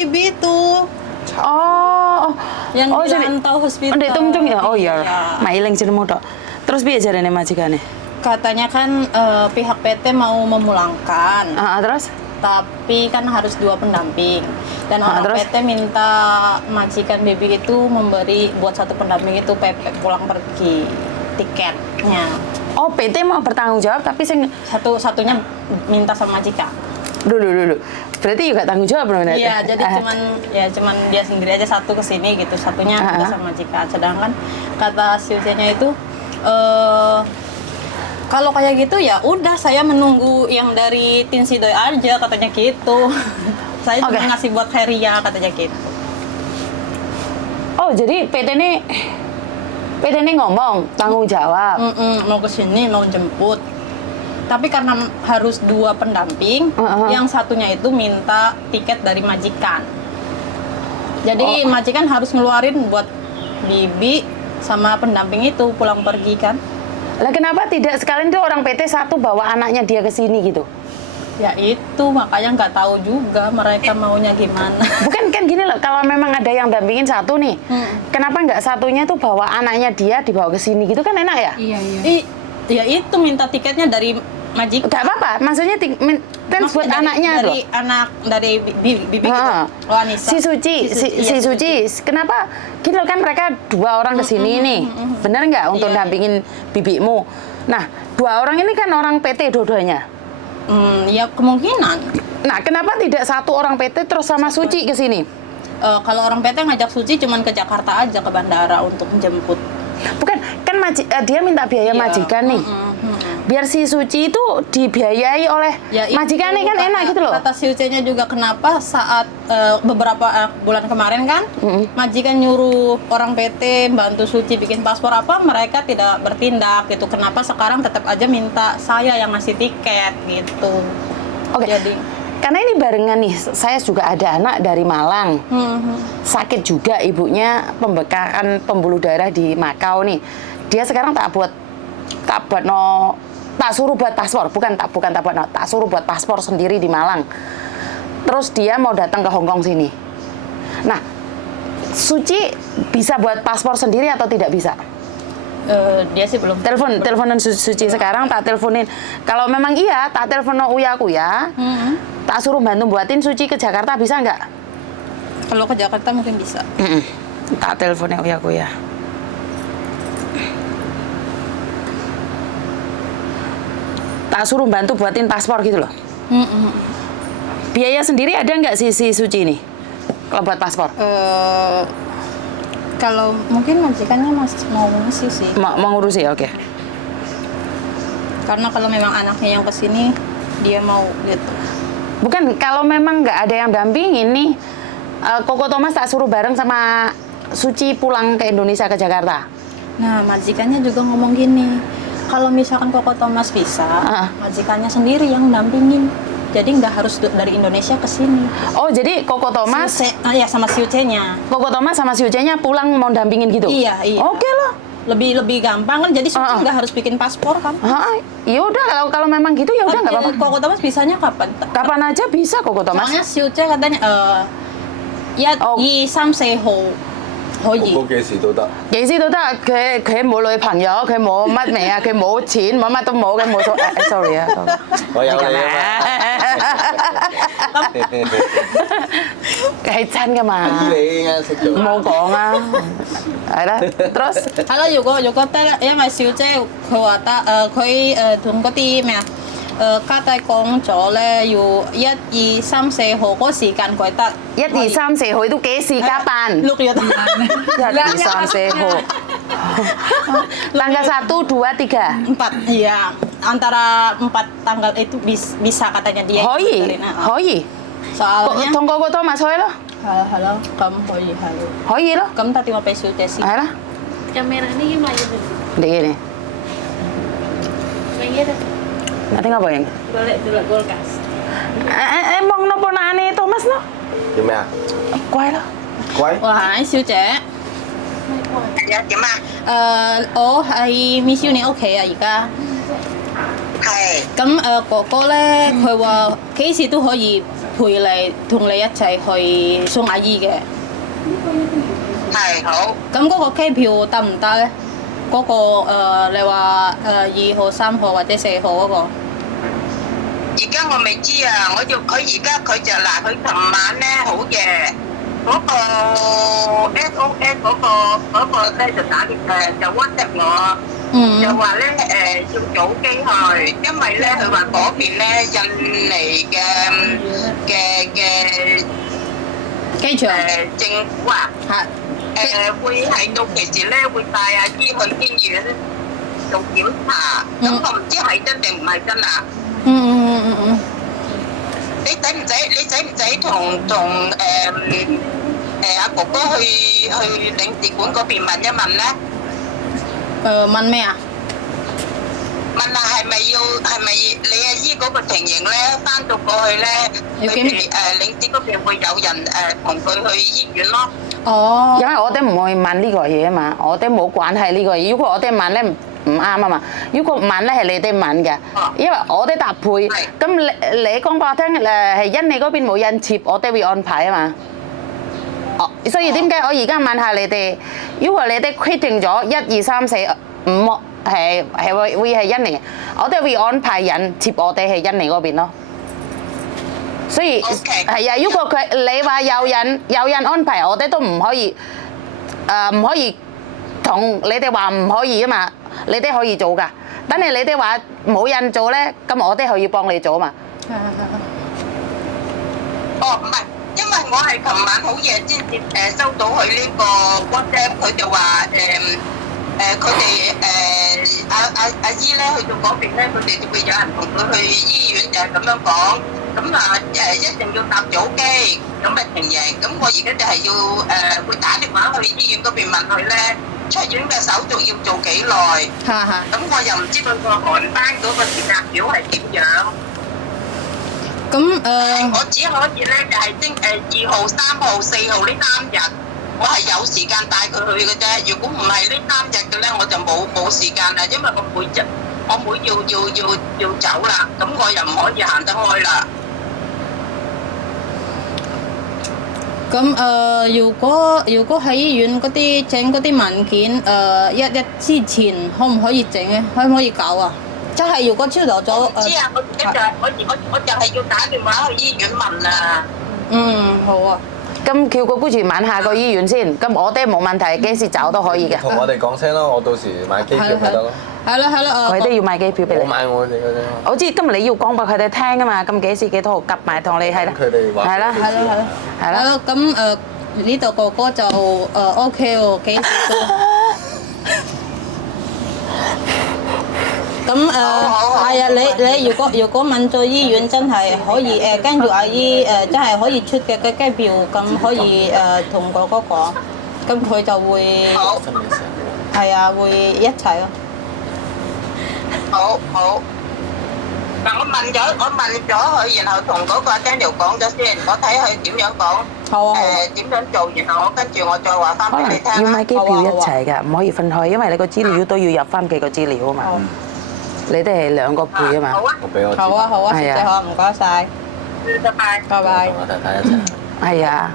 Bibi itu Oh, yang oh jadi dirantau hospital. Ndek Tungtung ya? Oh iya. Iya. Mailing jenemu tok. Terus piye jarane majikane? Katanya kan pihak PT mau memulangkan, Terus? tapi kan harus 2 pendamping. Dan orang Terus? PT minta majikan Bibi itu memberi buat 1 pendamping itu PP pulang pergi tiketnya. Oh, PT mau bertanggung jawab tapi sing Satunya minta sama majikan. dulu. Berarti juga tanggung jawab benar. Iya, jadi cuman dia sendiri aja satu ke sini gitu, satunya minta sama majikan. Sedangkan kata si usianya itu kalau kayak gitu ya udah saya menunggu yang dari Tin Sidoy aja katanya gitu. Saya cuma ngasih buat Heria katanya gitu. Oh, jadi PT ini ngomong tanggung jawab. Mau ke sini mau jemput. Tapi karena harus 2 pendamping, yang satunya itu minta tiket dari majikan. Jadi majikan harus ngeluarin buat Bibi sama pendamping itu pulang pergi kan. Lah kenapa tidak sekalian tuh orang PT satu bawa anaknya dia ke sini gitu? Ya itu makanya nggak tahu juga mereka maunya gimana. Bukan kan gini loh, kalau memang ada yang dampingin satu nih, kenapa nggak satunya tuh bawa anaknya dia dibawa ke sini gitu kan enak ya? Iya. Ya itu minta tiketnya dari majikan. Gak apa-apa, maksudnya kan buat anaknya dari loh. anak dari Bibi gitu. Oh, Anissa. Si Suci, kenapa gitu loh, kan mereka 2 orang kesini nih, bener nggak untuk dampingin bibimu? Nah, 2 orang ini kan orang PT dua-duanya. Ya kemungkinan. Nah, kenapa tidak 1 orang PT terus sama Suci ke sini? Kalau orang PT ngajak Suci cuman ke Jakarta aja ke bandara untuk menjemput. Bukan, kan dia minta biaya majikan nih. Biar si Suci itu dibiayai oleh majikan nih kan enak gitu loh. Kata si Ucinya juga kenapa saat beberapa bulan kemarin kan majikan nyuruh orang PT bantu Suci bikin paspor apa, mereka tidak bertindak gitu. Kenapa sekarang tetap aja minta saya yang ngasih tiket gitu. Oke. Jadi karena ini barengan nih, saya juga ada anak dari Malang, sakit juga ibunya, pembekakan pembuluh darah di Makau nih. Dia sekarang tak suruh buat paspor, tak suruh buat paspor sendiri di Malang. Terus dia mau datang ke Hongkong sini. Nah, Suci bisa buat paspor sendiri atau tidak bisa? dia sih belum. Teleponan Suci sekarang, tak teleponin. Kalau memang iya, tak telepon uyaku ya. Tak suruh bantu buatin Suci ke Jakarta, bisa nggak? Kalau ke Jakarta mungkin bisa. Tak teleponnya uyaku ya. Tak suruh bantu buatin paspor gitu loh. Biaya sendiri ada nggak si Suci ini kalau buat paspor? Kalau mungkin majikannya masih mau ngisi sih. Mau ngurusi ya, oke. Karena kalau memang anaknya yang kesini, dia mau gitu. Bukan, kalau memang nggak ada yang dampingin nih, Koko Thomas tak suruh bareng sama Suci pulang ke Indonesia ke Jakarta. Nah, majikannya juga ngomong gini, kalau misalkan Koko Thomas bisa, majikannya sendiri yang dampingin. Jadi nggak harus dari Indonesia ke sini. Oh, jadi Koko Thomas sama si Uce-nya. Koko Thomas sama si Uce-nya pulang mau dampingin gitu? Iya. Oke lah. Lebih gampang kan, jadi Suci nggak harus bikin paspor kan? Ya udah, kalau memang gitu ya udah nggak apa-apa. Koko Thomas bisanya kapan? Kapan aja bisa Koko Thomas. Soalnya si Uce katanya ya di Samseho. 可以。嗰幾時都得。幾時都得，佢冇女朋友，佢冇乜味啊，佢冇錢，冇乜都冇嘅，冇所sorry 啊，我有你啊係真噶嘛？你啱識咗。冇講啊，係啦，terus 係啦，如果得咧，因為小姐佢話得佢同嗰啲咩啊？家弟講咗咧，要1、2、3、4號嗰時間佢得。1、2、3、4號itu幾時kapan? 6 ya. 1, 2, 3, 4 號. Tanggal 1, 2, 3. 4, iya. Antara 4 tanggal itu bisa katanya dia. 可以，可以。 Soalnya 同個多咪所以咯， halo, kamu 可以 可以咯， Kamu tadi mau pesul tesi. 係啦， Kamera ini gimana dulu? Begini. Lagi ada. Nanti ngapain? Balik dulu kulkas. Emang nopo nane Thomas no? 叫咩啊？ Quay咯。 龜。 Wahai siêu trẻ. Dạ chị Mai. Ủa hay mi siêu này ok à而家? 係 咁哥哥咧，佢話幾時都可以陪你同你一齊去送阿姨嘅。係好。咁嗰個機票得唔得咧？嗰、個你話2號、3號或者4號嗰個？而家我未知啊，我要佢而家佢就嗱，佢琴晚咧好嘅，嗰、個 SOS 嗰個咧就打就 WhatsApp 我，就話咧要早機去，因為咧佢話嗰邊咧印尼嘅機場政府啊，會係到期時咧會帶阿姨去醫院做檢查，咁我唔知係真定唔係真啊？你使唔使同阿哥哥去領事館嗰邊問一問咧？問咩啊？問下係咪你阿姨嗰個情形咧，翻到過去咧，佢哋領事嗰邊會有人同佢去醫院咯。哦，因為我哋唔會問呢個嘢啊嘛，我哋冇關係呢個嘢。如果我哋問咧唔啱啊嘛，如果問咧係你哋問嘅，因為我哋搭配。咁你講俾我聽係印尼嗰邊冇人接，我哋會安排啊嘛。所以點解我而家問下你哋，如果你哋決定咗1、2、3、4、5係會係印尼，我哋會安排人接我哋係印尼嗰邊咯。所以係啊，如果你話有人安排，我哋都唔可以唔可以同你哋話唔可以啊嘛，你哋可以做㗎。等你哋話冇人做咧，咁我哋可以幫你做啊嘛。哦，唔係。因為我係琴晚好夜先至收到佢呢個 WhatsApp，佢就話佢哋阿姨咧去到嗰邊咧，佢哋就會有人同佢去醫院，就係咁樣講。咁啊一定要搭早機咁嘅情形。咁我而家就係要會打電話去醫院嗰邊問佢咧，出院嘅手續要做幾耐？咁我又唔知佢個航班嗰個時間表係點樣。咁我只可以咧就係2號、3號、4號呢3日，我係有時間帶佢去嘅啫。如果唔係呢3日嘅咧，我就冇時間啦，因為我妹要走啦，咁我又唔可以行得開啦。咁如果喺醫院嗰啲整嗰啲文件1日之前可唔可以整咧？可唔可以搞啊？即係如果朝頭早知啊，我就係要打電話去醫院問啊。好啊。咁叫個姑住問下個醫院先，咁我哋冇問題，幾時走都可以嘅。同我哋講聲咯，我到時買機票咪得咯。係啦，佢哋要買機票俾你。我買我哋嗰啲。我知今日你要講俾佢哋聽噶嘛，咁幾時幾多號夾埋同你係啦。佢哋話係啦，係啦。咁呢度哥哥就OK 喎，幾時都。咁係啊，你如果問咗醫院真係可以跟住阿姨真係可以出嘅機票，咁可以同哥哥講，咁佢就會係啊，會一齊咯。好。嗱，我問咗佢，然後同嗰個 Daniel 講咗先，我睇佢點樣講。好啊。點樣做，然後我跟住我再話翻俾你聽啦。可能要買機票一齊㗎，唔可以分開，因為你個資料都要入翻幾個資料啊嘛。你哋係2個配啊嘛。好啊。我俾我知。好啊，謝謝好，唔該晒。拜拜。拜拜。同我太太一齊。係啊，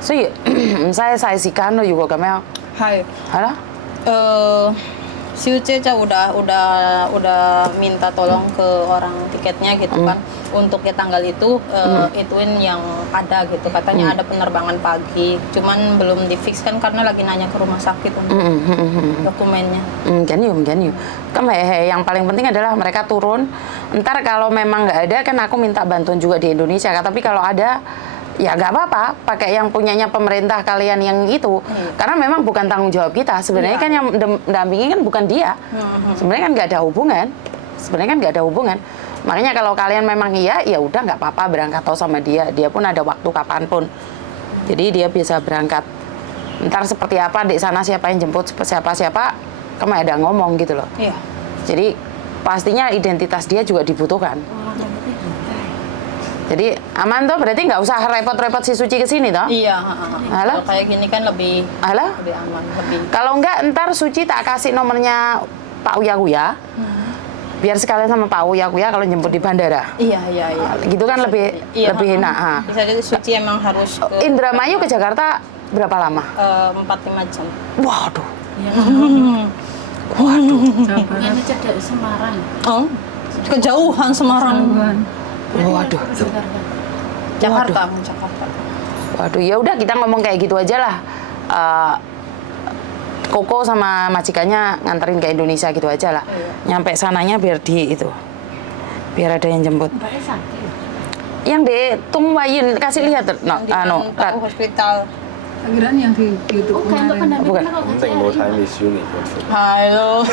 所以唔嘥時間咯，如果咁樣。係。係啦。Si Uce udah minta tolong ke orang tiketnya gitu kan untuk ya tanggal itu ituin yang ada gitu, katanya ada penerbangan pagi, cuman belum di-fix kan karena lagi nanya ke rumah sakit untuk dokumennya.唔緊要。咁yang paling penting adalah mereka turun. Ntar kalau memang nggak ada kan aku minta bantuan juga di Indonesia. Tapi kalau ada ya nggak apa-apa, pakai yang punyanya pemerintah kalian yang itu. Karena memang bukan tanggung jawab kita. Sebenarnya kan yang mendampingi kan bukan dia. Sebenarnya kan nggak ada hubungan. Makanya kalau kalian memang iya, ya udah nggak apa-apa berangkat atau sama dia. Dia pun ada waktu kapanpun. Jadi dia bisa berangkat. Ntar seperti apa di sana, siapa yang jemput siapa, kamu ada ngomong gitu loh. Iya. Jadi pastinya identitas dia juga dibutuhkan. Jadi aman tuh, berarti nggak usah repot-repot si Suci ke sini toh? Iya. Kalau kayak gini kan lebih aman, lebih. Kalau nggak ntar Suci tak kasih nomornya Pak Uya. Biar sekalian sama Pak Uya kalau jemput di bandara. Iya. Gitu kan lebih Iya, enak. Ha. Bisa jadi Suci emang harus ke Indramayu ke Jakarta berapa lama? 4-5 jam. Waduh. Bukan aja dari Semarang. Oh, kejauhan Semarang. Waduh. Jakarta. Waduh, ya udah kita ngomong kayak gitu aja lah. Koko sama majikannya nganterin ke Indonesia gitu aja lah. Nyampe sananya biar ada yang jemput. Mbaknya sakit. Yang di Tungwayun kasih lihat Rat hospital. Akhiran yang di YouTube Bukan untuk kemarin. pendampingan kok 肯定冇睇 Miss Uni 嗰次。 Halo.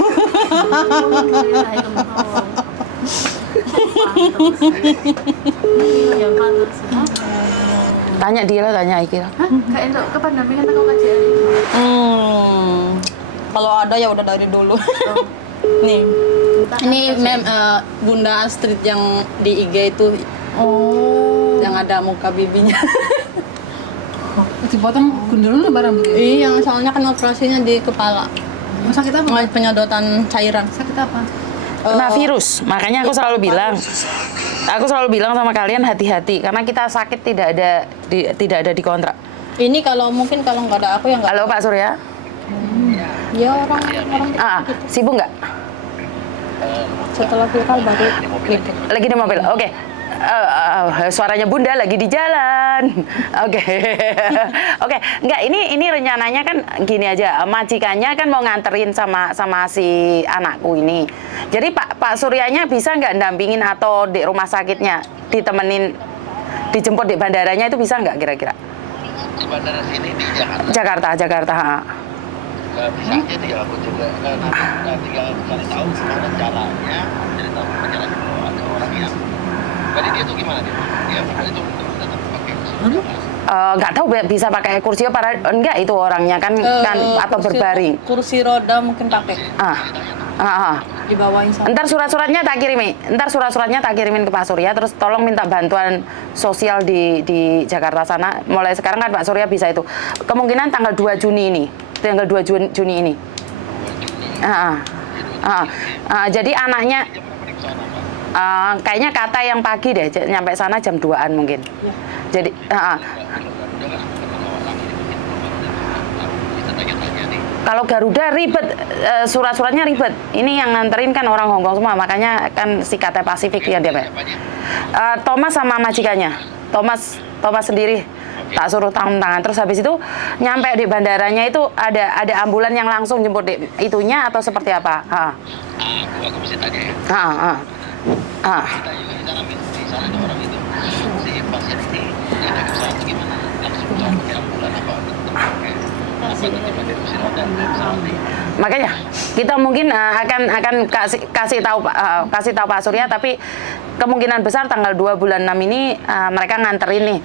Yang panas. Tanya dia lah, tanya Iki lah. Hah? Kayak untuk ke pendampingan kok kajian. Kalau ada ya udah dari dulu. Nih. Ini Bunda Astrid yang di IG itu. Yang ada muka bibinya. Dipotong gundulnya barang begitu. Iya, soalnya kan operasinya di kepala. Sakit apa? Penyedotan cairan. Sakit apa? Kena virus, makanya aku selalu bilang sama kalian hati-hati karena kita sakit tidak ada di kontrak. Ini kalau mungkin kalau nggak ada aku yang nggak. Halo Pak Surya. Ya orang Sibuk nggak? setelah viral baru libur. Lagi di mobil. Oke. Suaranya Bunda lagi di jalan. Oke. Oke, enggak ini rencananya kan gini aja. Majikannya kan mau nganterin sama si anakku ini. Jadi Pak Suryanya bisa nggak dampingin atau di rumah sakitnya ditemenin dijemput di bandaranya itu bisa nggak kira-kira? Di bandara sini di Jakarta. Jakarta. Bisa aja tinggal aku juga tinggal cari tahu gimana caranya, jadi tahu perjalanan kalau ada orang yang tadi dia tuh gimana dia itu tetap pakai nggak tahu bisa pakai kursi apa enggak itu orangnya kan atau berbaring. Kursi roda mungkin pakai. Dibawain sama. Ntar surat-suratnya tak kirimin ke Pak Surya, terus tolong minta bantuan sosial di Jakarta sana. Mulai sekarang kan Pak Surya bisa itu. Kemungkinan tanggal 2 Juni ini. Jadi anaknya kayaknya kata yang pagi deh, nyampe sana jam 2-an mungkin. Jadi kalau Garuda ribet, surat-suratnya ribet. Ini yang nganterin kan orang Hongkong semua, makanya kan si KT Pasifik yang dia Thomas sama majikannya. Thomas sendiri tak suruh tangan. Terus habis itu nyampe di bandaranya itu ada ambulan yang langsung jemput itunya atau seperti apa? aku bisa tanya ya. Kita juga di sana ada orang itu si pasien ini dia naik pesawat gimana? Langsung pakai ambulan apa pakai kursi roda pesawat ini? Makanya kita mungkin akan kasih tahu Pak Surya, tapi kemungkinan besar tanggal 2 bulan 6 ini mereka nganterin nih.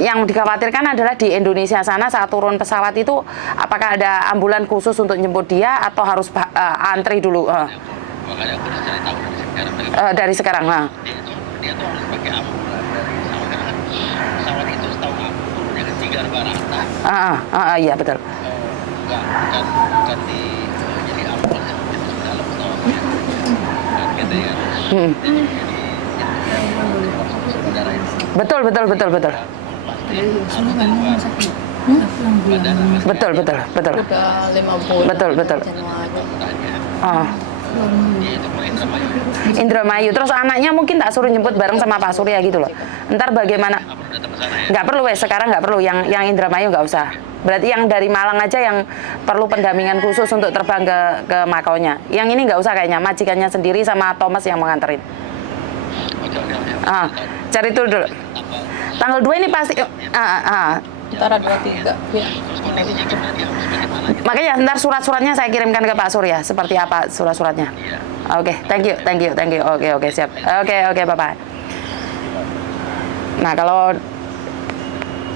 Yang dikhawatirkan adalah di Indonesia sana saat turun pesawat itu apakah ada ambulan khusus untuk jemput dia atau harus antri dulu? Makanya aku harus cari tahu dari sekarang. Dia tuh harus pakai ambulan dari pesawat karena kan pesawat itu setahu aku turunnya kan 3 rebana. Iya betul. Bukan di jadi ambulan yang itu dalam pesawatnya kan gitu ya. Betul. Betul. Udah 5 bulan. Betul. Indramayu. Terus anaknya mungkin tak suruh jemput bareng sama Pak Surya gitu loh. Ntar bagaimana? Nggak perlu sekarang nggak perlu. Yang Indramayu nggak usah. Berarti yang dari Malang aja yang perlu pendampingan khusus untuk terbang ke Makaunya. Yang ini nggak usah kayaknya. Majikannya sendiri sama Thomas yang menganterin. Cari itu dulu. Tanggal 2 ini pasti. Antara 2-3. Ya. Makanya ntar surat-suratnya saya kirimkan ke Pak Surya. Seperti apa surat-suratnya? Oke, thank you. Oke, siap. Oke, bye-bye. Nah, kalau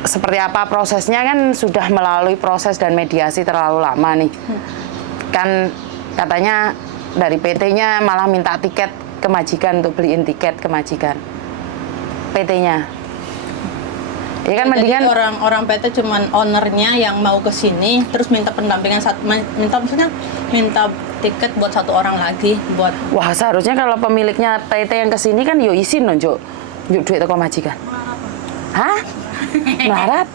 seperti apa prosesnya kan sudah melalui proses dan mediasi terlalu lama nih. Kan katanya dari PT-nya malah minta tiket ke majikan untuk beliin tiket ke majikan. PT-nya. Ya kan Jadi mendingan orang PT cuman ownernya yang mau ke sini terus minta pendampingan minta tiket buat 1 orang lagi buat wah, seharusnya kalau pemiliknya PT yang kesini kan yo izin loh, Juk duit teko majikan. Hah? Melarat?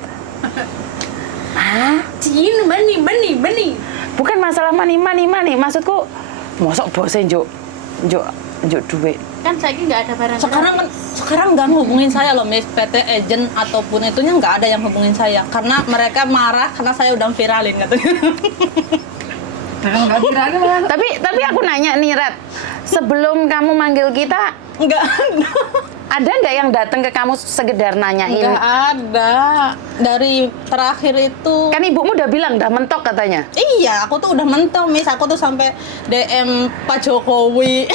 Hah? Cin, benih. Bukan masalah mani, maksudku mosok bose Juk duit. Kan saya nggak ada barang. sekarang nggak hubungin saya loh, Miss. PT agent ataupun itunya nggak ada yang hubungin saya karena mereka marah karena saya udah viralin katanya. Nggak kira malah. Tapi aku nanya nih, Rat. Sebelum kamu manggil kita, Nggak ada nggak yang datang ke kamu sekedar nanyain? nggak ada. Dari terakhir itu Kan ibumu udah bilang, udah mentok katanya. iya, aku tuh udah mentok, Miss. Aku tuh sampai DM Pak Jokowi.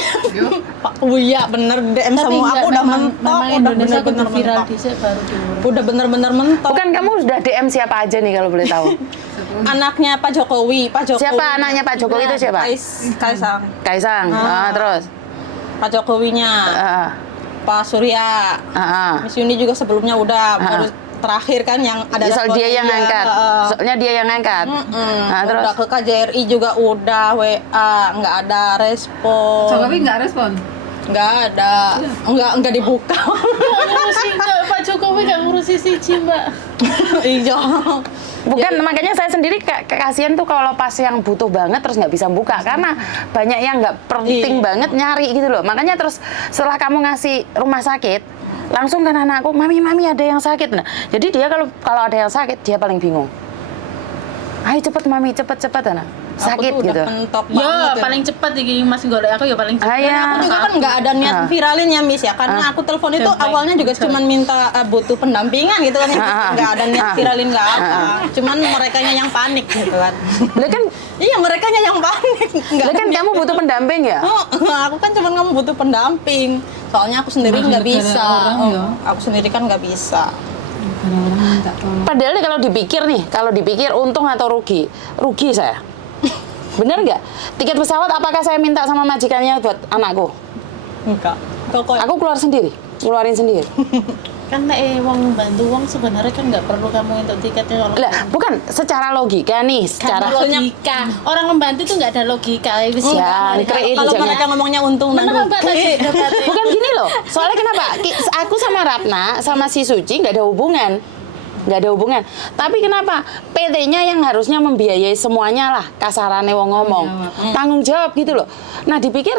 Pak Buya bener DM semua. Aku udah mentok, Memang udah Indonesia bener-bener kudu viral mentok. dhisik baru diurus. Udah bener-bener mentok. Bukan kamu sudah DM siapa aja nih kalau boleh tahu? Anaknya Pak Jokowi. Siapa anaknya Pak Jokowi itu siapa? Kaisang. Kaisang. Terus? Pak Jokowinya. Ah, Pak Surya. Miss Yuni juga sebelumnya udah baru terakhir kan yang ada Ya, soal dia yang ngangkat. Soalnya dia yang ngangkat. Terus? Udah ke KJRI juga udah WA, nggak ada respon. Jokowi nggak respon. Nggak ada, nggak dibuka. Ngurusi Pak Jokowi nggak ngurusi siji, Mbak. Iya. Bukan, makanya saya sendiri kasihan tuh kalau pas yang butuh banget terus nggak bisa buka karena banyak yang nggak penting banget nyari gitu loh. Makanya terus setelah kamu ngasih rumah sakit, langsung kan anakku, mami ada yang sakit. Nah, jadi dia kalau ada yang sakit dia paling bingung. Ayo cepet mami, cepet anak. Sakit Aku tuh gitu. udah mentok Ya, banget. paling cepat iki Mas golek aku ya paling cepat. Iya. Aku juga kan nggak ada niat viralin ya, Miss ya, karena aku telepon itu awalnya juga cuma minta butuh pendampingan gitu kan, nggak ada niat viralin nggak apa, cuman merekanya yang panik gitu kan. Lah kan, Iya, merekanya yang panik. Nggak lah kan ada kamu niat butuh pendamping ya? Oh, aku kan cuma kamu butuh pendamping. Soalnya aku sendiri Masih nggak negara bisa. orang, ya. Aku sendiri kan nggak bisa. Orang-orang minta tolong. Padahal kalau dipikir untung atau rugi saya. Bener nggak? Tiket pesawat apakah saya minta sama majikannya buat anakku? Enggak. Pokoknya Aku keluarin sendiri. Kan wong bantu wong sebenarnya kan nggak perlu kamu untuk tiketnya. Lah, bukan secara logika nih, secara Karena logika. Orang membantu itu nggak ada logika. Wis Ya, keren kalau jangan. mereka ngomongnya untung dan Menang Mbak tadi rugi. debatnya. Bukan gini loh. Soalnya kenapa? Aku sama Ratna sama si Suci nggak ada hubungan. Tapi kenapa PT-nya yang harusnya membiayai semuanya lah, kasarane wong ngomong, tanggung jawab gitu loh. Nah dipikir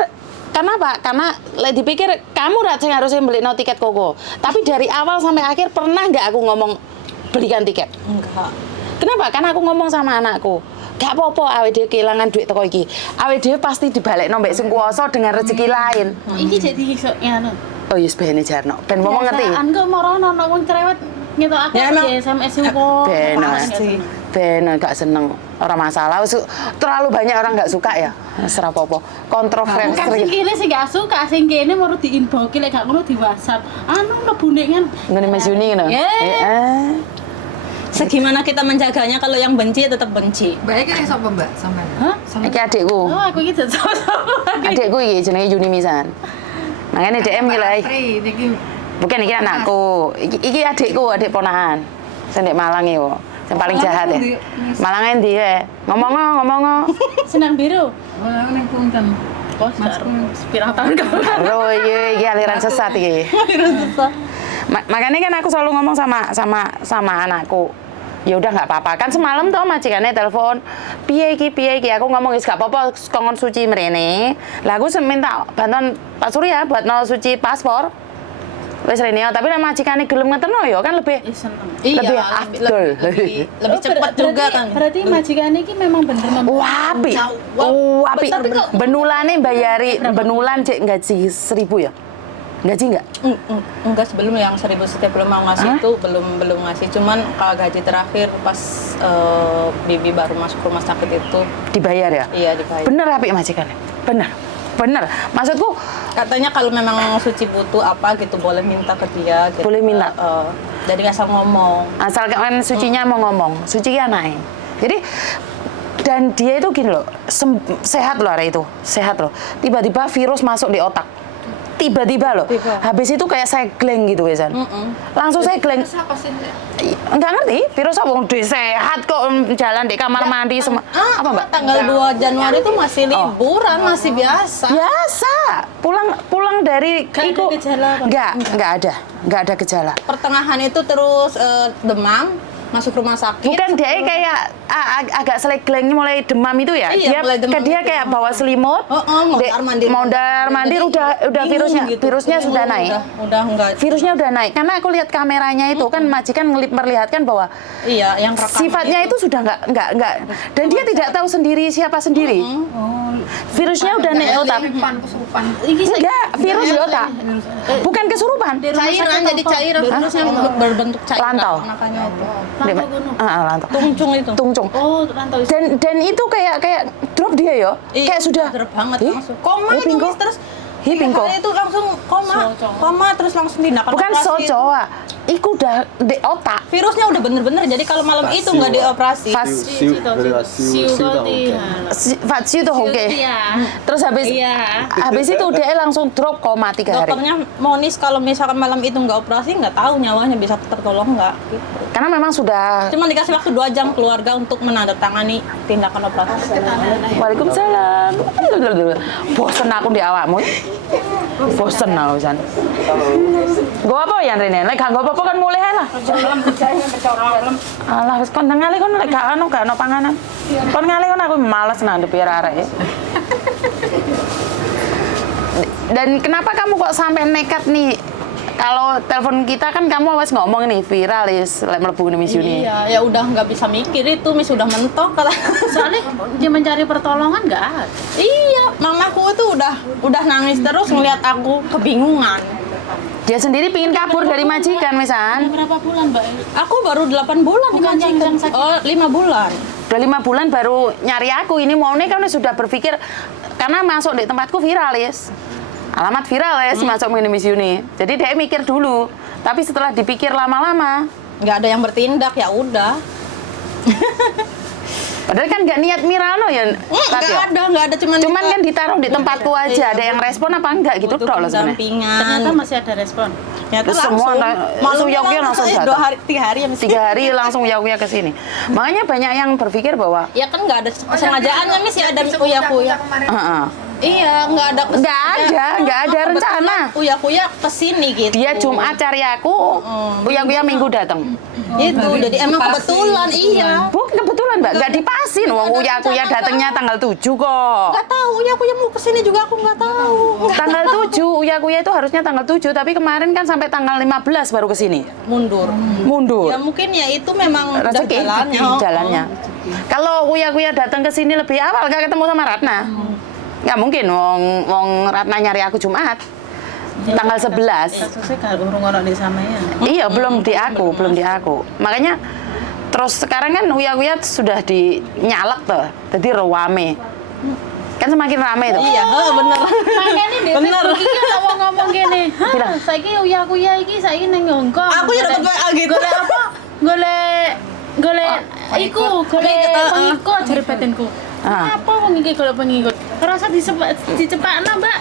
kenapa? Karena dipikir kamu yang harusnya beli tiket koko. Tapi dari awal sampai akhir pernah nggak aku ngomong belikan tiket? Enggak. Kenapa? Karena aku ngomong sama anakku, gak apa-apa awake dhewe kehilangan duit teko iki. Awake dhewe pasti dibalekno mbek sing kuwasa dengan rezeki lain. Iki jadi iso nganu. Oh yes, bene Jarno. Ben ngomong ngerti. Biasaan kok morono ono wong cerewet gitu aku Ya, emang- di SMS kok. Pasti. Ben gak seneng. Orang masalah. Terlalu banyak orang gak suka ya. Serah apa-apa. Kan sing Kontroversi. kene sing gak suka, sing kene mau di inbox lek gak ngono di WhatsApp. Anu mlebune kan. Ngene Mas Yuni ngono. Yeah. Segimana kita menjaganya, kalau yang benci ya tetap benci. Mbak Eka yang sapa Mbak sampean? Hah? Iki adikku. Oh, aku iki sama-sama. Adikku iki jenenge Yuni Misan. Makanya DM iki lho. Pri, niki Bukan iki anakku. Iki adikku, adik ponakan. Sing ndek Malang iki kok. Sing paling jahat ya. Malang endi ya? Ngomong. Senang biru. orang ning punten. Oh, pirang tahun kemudian. Aduh, iki aliran sesat iki. Makanya kan aku selalu ngomong sama anakku. Ya udah nggak apa-apa. Kan semalam tuh majikannya telepon, piye iki aku ngomong wis gak apa-apa kongon Suci mrene. Lah aku minta bantuan Pak Surya buat nol Suci paspor. Wis rene, tapi nek majikane gelem ngeterno ya kan lebih lebih afdol. Lebih cepat juga kan. Berarti majikan ini memang bener Wapi. Wapi. Benulane bayari benulan cek gaji 1.000 ya? Gaji enggak? Enggak, sebelum yang 1.000 setiap belum mau ngasih itu belum ngasih. Cuman kalau gaji terakhir pas Bibi baru masuk rumah sakit itu Dibayar ya? iya dibayar. Bener apik majikannya? Bener. Maksudku Katanya kalau memang Suci butuh apa gitu boleh minta ke dia gitu. Boleh minta? Jadi nggak asal ngomong. asalkan Sucinya mau ngomong, Suci kan anaknya. Jadi dan dia itu gini loh, sehat loh hari itu, sehat loh. Tiba-tiba virus masuk di otak. tiba-tiba loh. Habis itu kayak saya gleng gitu ya, San. Langsung saya gleng. Terus apa sih? Enggak ngerti, virus apa? Udah sehat kok jalan di kamar mandi semua. Apa Mbak? Tanggal 2 Januari itu masih liburan, masih biasa. Biasa. Pulang dari Nggak ada gejala apa? Nggak ada gejala. Pertengahan itu terus demam, masuk rumah sakit. Bukan dia kayak agak selegleng mulai demam itu ya. Iya, mulai demam dia itu. kayak bawa selimut. Mondar-mandir udah Bingung virusnya gitu. sudah naik. Udah enggak. Virusnya udah naik karena aku lihat kameranya itu kan majikan memperlihatkan bahwa Iya, yang rekaman sifatnya itu sudah nggak dan dia tidak tahu sendiri siapa sendiri. Virusnya udah naik otak. Kesurupan. Enggak, virus di otak. Bukan kesurupan. cairan, jadi cairan virusnya berbentuk cairan. Lantau. Makanya itu. Lantau gunung. Lantau. Tungcung itu. Tungcung. Oh, rantau itu. Dan itu kayak drop dia ya. Iya, Kayak sudah drop banget Ih, langsung. Koma ih, itu Pingko. Miss, terus Ih, Pingko. hari itu langsung koma terus langsung tindakan Bukan operasi. socoa. Iku udah di otak. Virusnya udah bener-bener, jadi kalau malam itu nggak dioperasi. Vaksin itu oke. Iya. Terus habis itu dia langsung drop koma 3 hari. Dokternya monis kalau misalkan malam itu nggak operasi, nggak tahu nyawanya bisa tertolong nggak. Karena memang sudah. Cuma dikasih waktu 2 jam keluarga untuk menandatangani tindakan operasi. Waalaikumsalam. Bosen aku di awakmu. Bosen aku San. Gue apa ya Rene? Lek gak apa-apa kan mulai lah. Alah wis kon ngalih kon lek gak ono panganan. Kon ngalih kon aku males nandhepi arek. Dan kenapa kamu kok sampai nekat nih? Kalau telepon kita kan kamu awas ngomong nih viral is lek mlebu nih Miss Yuni. Iya, ya udah nggak bisa mikir itu, Miss udah mentok kalau. Soalnya dia mencari pertolongan nggak ada. Iya, mamaku itu udah nangis terus ngelihat aku kebingungan. Dia sendiri pingin kabur dari majikan, Misan. Berapa bulan, Mbak? Aku baru 8 bulan di Bukan majikan. yang sakit. Oh, 5 bulan. Udah 5 bulan baru nyari aku. Ini maunya kan sudah berpikir karena masuk di tempatku viral, Yes. Alamat viral ya, masuk mengenai Miss Yuni. Jadi dia mikir dulu, tapi setelah dipikir lama-lama, Nggak ada yang bertindak, ya udah. padahal kan nggak niat Mirano ya, Nggak ada, cuman kan ditaruh di tempatku aja. Ada yang respon apa enggak gitu Butuh toh loh sebenarnya. pendampingan. Ternyata masih ada respon. Ternyata Terus semua malam uya-uya langsung datang. 3 hari ya, Miss. 3 hari langsung uya-uya ke sini. Makanya banyak yang berpikir bahwa Ya kan nggak ada kesengajaannya, Miss, ya ada uya-uya. Iya, nggak ada nggak ada rencana. Uya-uya kesini gitu. Dia Jumat cari aku, uya-uya Minggu datang. Itu, jadi emang kebetulan, iya. Bukan kebetulan Mbak, nggak dipasin. Wong uya-uya datangnya tanggal 7 kok. Nggak tahu, uya-uya mau kesini juga aku nggak tahu. Tanggal 7, uya-uya itu harusnya tanggal 7, tapi kemarin kan sampai tanggal 15 baru ke sini. Mundur. Mundur. Ya mungkin ya itu memang udah Rezeki jalannya. Kalau uya-uya datang ke sini lebih awal nggak ketemu sama Ratna. Nggak mungkin, wong Ratna nyari aku Jumat. Tanggal 11. Kasusnya kalau urung orang di sama ya. Iya, belum di aku. Makanya terus sekarang kan uya-uya sudah dinyalek tuh. Jadi rame. Kan semakin rame tuh. Iya, bener. Makanya di Bener. Facebook iki kalau ngomong gini, "Hah, saiki uya-uya iki saiki ning Hongkong." Aku ya dapat WA gitu. Golek apa? Golek golek pengikut jare batinku. Apa wong iki golek pengikut? Terasa dicepakno, Mbak.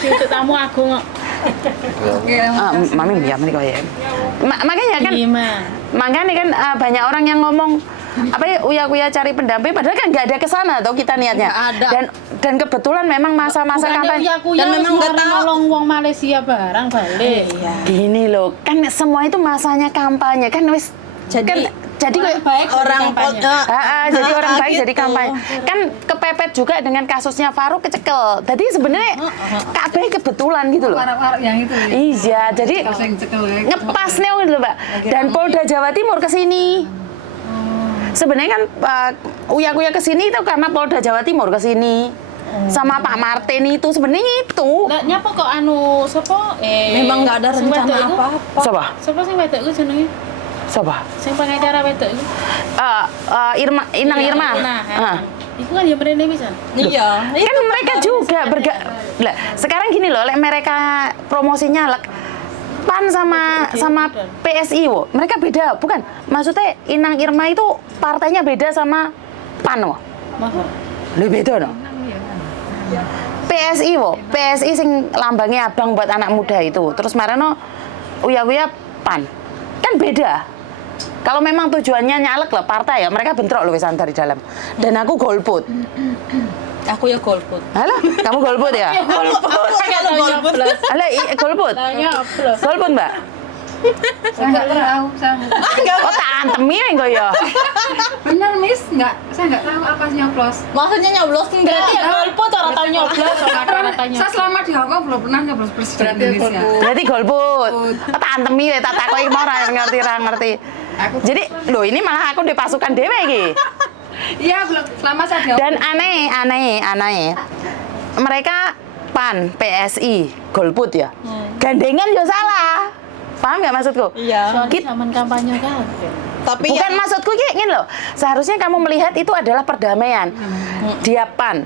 Itu tamu agung kok. Mami diam nih kok ya. Makanya kan Gimana? makanya kan banyak orang yang ngomong apa ya uya-uya cari pendamping padahal kan nggak ada kesana tuh kita niatnya. Nggak ada. Dan kebetulan memang masa-masa kampanye. Dan memang nggak tahu. nolong wong Malaysia barang balik. Iya. Gini loh, kan semua itu masanya kampanye kan wis jadi Orang baik orang kampanye. jadi orang baik gitu. jadi kampanye. Kan kepepet juga dengan kasusnya Faruk kecekel. Jadi sebenarnya kabeh kebetulan gitu loh. Warak-warak yang itu. Iya, jadi Sing cekel ya. ngepas nih gitu loh, Mbak. Dan Polda Jawa Timur ke sini. Sebenarnya kan uya-uya ke sini itu karena Polda Jawa Timur ke sini. Sama Pak Martin itu sebenarnya itu. Lah nyapa kok anu sapa Memang nggak ada sing rencana wedok iku? apa-apa. Siapa? Sapa sing wedok iku jenenge? Siapa? Sing pengacara wedok iku. Inang Irma. Nah, iku kan ya mrene pisan. Iya. Kan mereka juga lah, sekarang gini loh, mereka promosinya PAN sama PSI wo. Mereka beda, bukan? Maksudnya Inang Irma itu partainya beda sama PAN wo. Masa? Lebih beda no. PSI wo, PSI sing lambangnya abang buat anak muda itu. Terus marano uya-uya PAN. Kan beda. Kalau memang tujuannya nyalek lah partai ya, mereka bentrok loh wisan dari dalam. Dan aku golput. Aku ya golput. Alah, kamu golput ya? Golput. Alah, golput. Golput, Mbak. Saya nggak tahu. Oh, tak antemi enggak ya? Benar, Miss. Saya nggak tahu apa sih nyoblos. Maksudnya nyoblos enggak? Berarti ya golput orang tahu nyoblos, orang tanya. Saya selama di Hongkong belum pernah nyoblos presiden Indonesia. Berarti golput. Oh, tak antemi tak takoki mau ora ngerti. Jadi, loh ini malah aku di pasukan dhewe iki. Iya, belum. Selama saya di Hongkong. Dan aneh. Mereka PAN, PSI, golput ya. Gandengan yo salah. Paham nggak maksudku? Iya. Soalnya zaman kampanye kan. Tapi Bukan yang maksudku gini loh. Seharusnya kamu melihat itu adalah perdamaian. Dia PAN,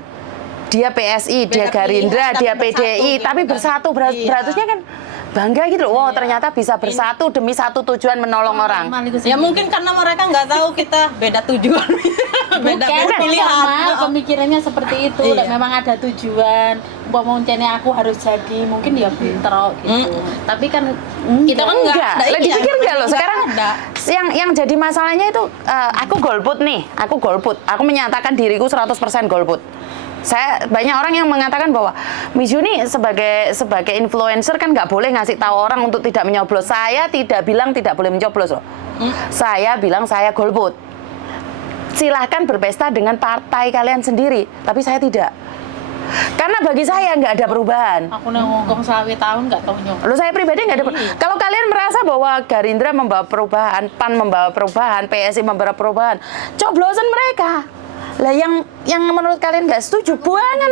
dia PSI, dia Beda Gerindra, pilihan, dia tapi PDI, bersatu, tapi gitu kan. bersatu. Iya. Beratusnya kan bangga gitu loh. Wow, ternyata bisa bersatu demi satu tujuan menolong orang. ya mungkin karena mereka nggak tahu kita beda tujuan. beda Bukan, pilihan. sama pemikirannya seperti itu. Iya. Dan memang ada tujuan. Mau aku harus jadi, mungkin dia pinter gitu. Tapi kan Kita kan Enggak, ada lagi ini, pikir enggak loh nggak sekarang ada. yang jadi masalahnya itu aku golput nih, aku menyatakan diriku 100% golput. Banyak orang yang mengatakan bahwa Miss Yuni sebagai influencer kan nggak boleh ngasih tahu orang untuk tidak menyoblos. Saya tidak bilang tidak boleh mencoblos loh. Saya bilang saya golput. Silahkan berpesta dengan partai kalian sendiri, tapi saya tidak. Karena bagi saya nggak ada perubahan. aku ngomong selama tahun nggak tahu nyoblos. Loh, saya pribadi nggak ada. Kalau kalian merasa bahwa Gerindra membawa perubahan, PAN membawa perubahan, PSI membawa perubahan, coblosan mereka. Lah yang menurut kalian nggak setuju, buangan.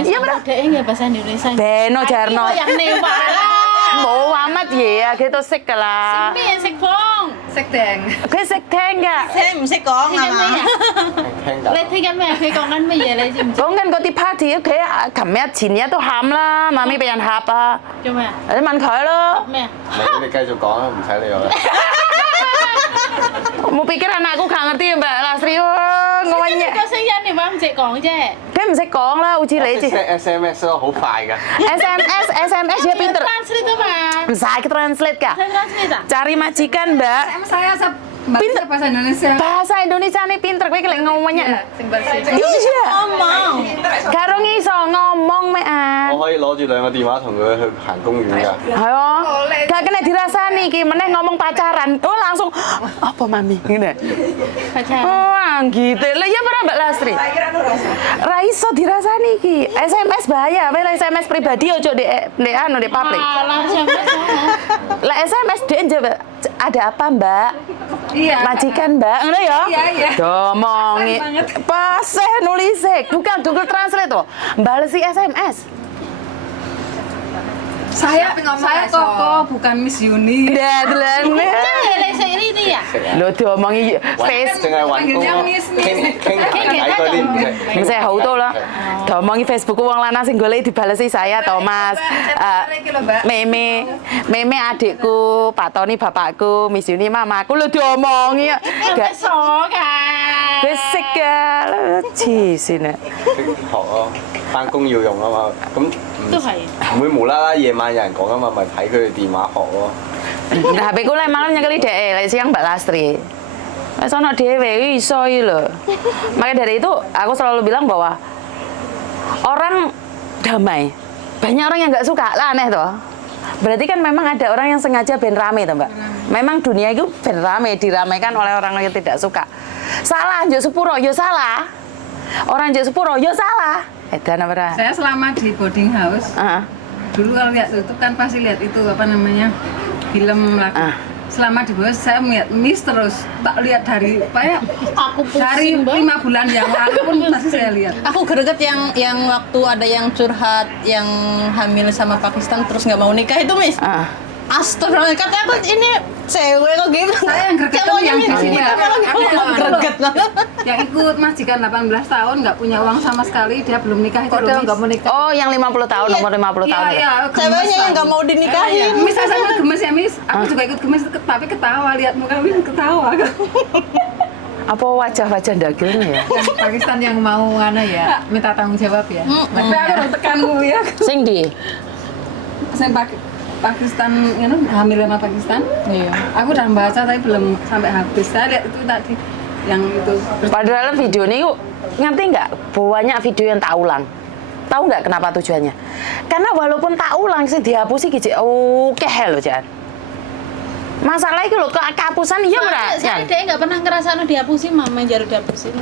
Iya benar. Ada nggak bahasa Indonesia? Beno Jarno. Yang nembak. Mau amat ya, gitu sik lah. Ini yang sekbong. Sekdeng. Oke, sik enggak. Xem sẽ có Thì cái mà. này à? Lên thì cái mẹ khi con ăn mì vậy chứ. 講緊嗰啲 party，屋企琴日前日都喊啦，媽咪俾人嚇啊！ Cho mẹ. 你問佢咯。 Mẹ. 你繼續講啦，唔使理我啦。 Mau pikir anakku gak ngerti ya Mbak Lasri, ngomongnya. Có sinh nhân thì ba chị còn chứ. Dia mesti講啦，好似你知。 SMS 咯，好快㗎。 SMS dia pinter. Translate tuh mah. Bisa translate kah? Saya translate ah. Cari majikan Mbak. Saya Pinter. bahasa Indonesia. Bahasa Indonesia nih pinter, kowe lek ngomongnya. Sing bersih. Iya. Ngomong. Karo iso ngomong mean. 我可以攞住兩個電話同佢去行公園㗎。 Ayo. Gak kena dirasani ki, meneh ngomong pacaran. Oh langsung apa mami ngene. Pacaran. Oh, gitu. Lah iya pernah Mbak Lasri. Ra iso dirasani ki. SMS bahaya, wae SMS pribadi ojo di anu di publik. Ah, langsung aja. Lah SMS dia jawab, ada apa Mbak? Iya. Majikan Mbak, ngono ya? Iya. Domongi. Paseh nulis bukan Google Translate tuh. Balesi SMS. Saya Koko, bukan Miss Yuni. Dadelan. Cái này sẽ đi đi à? Lo domongi 淨 face 係揾工咯，傾偈嗰啲唔識。 Mesti auto lah. Domongi Facebook wong lanang sing golek dibalesi saya Thomas. Meme adikku, Pak Tony bapakku, Miss Yuni mamaku lo diomongi. Gak Số cả. basic ga.黐線啊！ 識學咯，翻工要用啊嘛，咁 Tuh hay. 唔會無啦啦夜晚有人講啊嘛，咪睇佢哋電話學咯。 Nah, HP ku lek malam nyekeli dhek, lek siang Mbak Lastri. Wes ono dhewe iso iki lho. Makanya dari itu aku selalu bilang bahwa orang damai. Banyak orang yang nggak suka, lah aneh toh. Berarti kan memang ada orang yang sengaja ben rame toh, Mbak. Memang dunia itu ben rame, diramaikan oleh orang yang tidak suka. Salah njuk sepuro yo salah. Orang njuk sepuro yo salah. Edan apa? Saya selama di boarding house, Heeh. dulu kalau lihat YouTube kan pasti lihat itu apa namanya film lagu. Selama di bawah saya melihat Miss terus, tak lihat dari apa ya? Aku Dari pusing 5 banget. bulan yang lalu pun masih saya lihat. Aku greget yang waktu ada yang curhat yang hamil sama Pakistan terus nggak mau nikah itu, Miss. Astagfirullah, kata aku ini cewek kok gitu. Saya yang greget tuh yang di sini ya. Aku yang greget banget. Yang ikut majikan 18 tahun nggak punya uang sama sekali, dia belum nikah itu loh, Miss. Oh, yang 50 tahun, nomor 50 tahun. Iya, Ceweknya yang nggak mau dinikahin. Miss saya sama gemes ya Miss. Aku juga ikut gemes tapi ketawa lihat muka Miss ketawa. Apa wajah-wajah dagilnya ya? Yang Pakistan yang mau minta tanggung jawab ya. Tapi aku udah tekan gue ya. Sing di. Saya Pakistan, hamil sama Pakistan. Iya. Aku udah baca tapi belum sampai habis. Saya lihat itu tadi yang itu. Padahal video ini ngerti nggak? Banyak video yang tak ulang. Tahu nggak kenapa tujuannya? Karena walaupun tak ulang sih dihapusi gitu. Oke loh Jan. Masalah itu loh kehapusan iya ora? Saya dia nggak pernah ngerasa dihapusi, mama yang jaru dihapusi.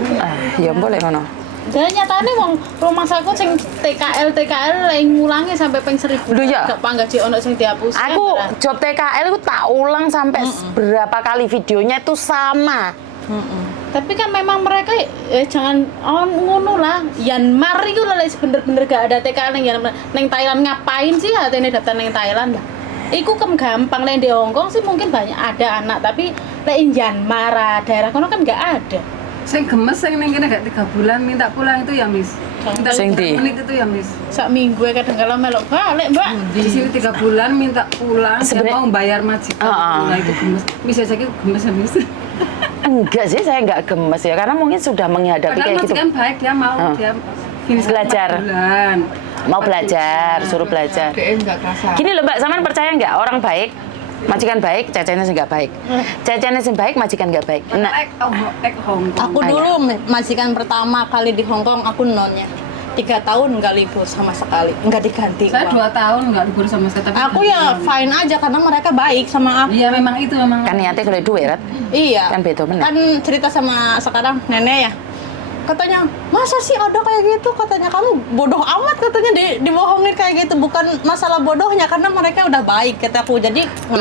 Ya boleh ngono. Jadi nyatane wong rumah sakit sing TKL yang ngulangi sampai ping 1000. Lho ya. Gak panggaji ono sing dihapusi. Aku job TKL itu tak ulang sampai berapa kali videonya itu sama. Tapi kan memang mereka jangan ngono lah. Myanmar itu lah bener-bener gak ada TKL yang Thailand ngapain sih hatene daftar yang Thailand lah. Iku gampang lain di Hong Kong sih mungkin banyak ada anak tapi lain Myanmar daerah kono kan nggak ada. Saya gemes, saya nengkene gak 3 bulan minta pulang itu ya Miss. Minta Sing di? 3 menit itu ya Miss. Sak minggu kadang-kadang melok balik Mbak. Di sini 3 bulan minta pulang, dia Sebenarnya- mau bayar majikan pulang itu gemes. Miss saya gemes ya Miss. Enggak sih, saya nggak gemes ya karena mungkin sudah menghadapi Padahal kayak gitu. majikan baik, dia mau dia finish Belajar. 4 bulan. Mau belajar, suruh belajar. DM nggak kerasa. Gini loh Mbak, sampean percaya nggak orang baik, majikan baik, cecenya sih nggak baik. Cecenya sih baik, majikan nggak baik. Nah, Hong Kong. Aku dulu majikan pertama kali di Hong Kong aku nonnya 3 tahun nggak libur sama sekali, nggak diganti. Saya uang. 2 tahun nggak libur sama saya, tapi Aku ya fine aja karena mereka baik sama aku. Iya memang itu memang. kan niatnya kalau duit, Rat. Iya. Kan beda bener. Kan cerita sama sekarang nenek ya. Katanya, masa sih ada kayak gitu? Katanya kamu bodoh amat katanya dibohongin kayak gitu. Bukan masalah bodohnya karena mereka udah baik kataku. Jadi Iya,